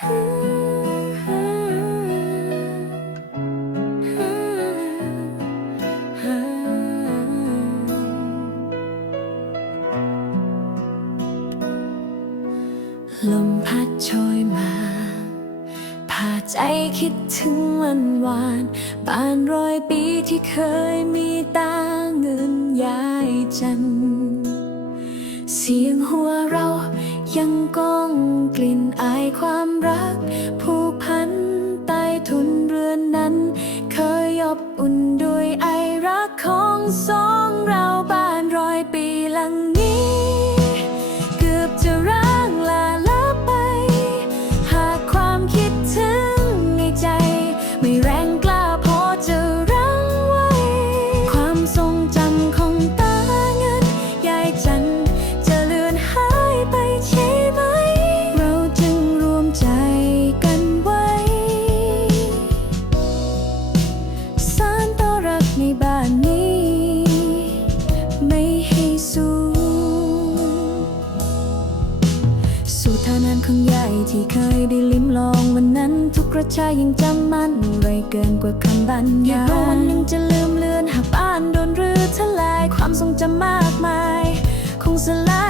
ลมพัดโชยมาพาใจคิดถึงวันวานปานร้อยปีที่เคยมีตาเงินยายจัน เสียงหัวเรา ยังก้องกลิ่นอายความรัก ผูกพันใต้ทุนเรือนนั้น เคยอบอุ่นด้วยไอรักของสอง ที่เคยได้ลิ้มลองวันนั้น ทุกกระชายยังจำมันไรเกินกว่าคำบรรยายวันหนึ่งจะลืมเลือนหากบ้านโดนรื้อทลายความทรงจำมากมาย คงสลาย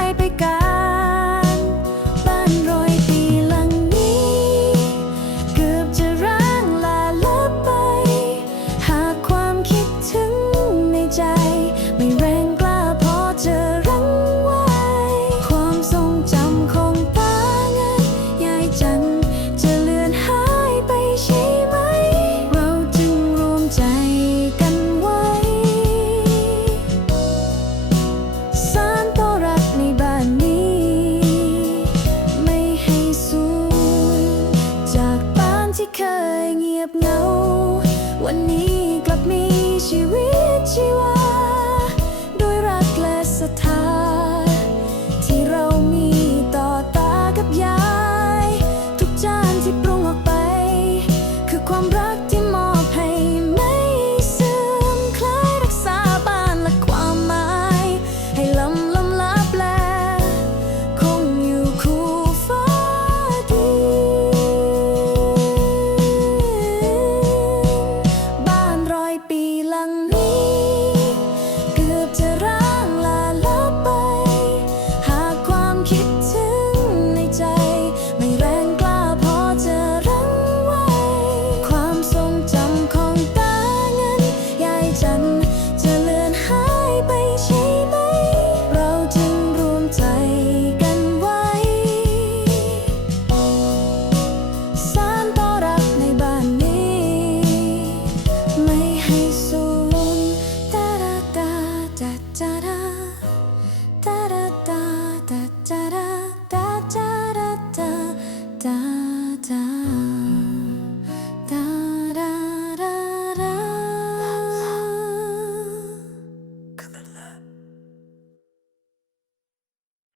เคยเงียบเงา วันนี้กลับมีชีวิตชีวา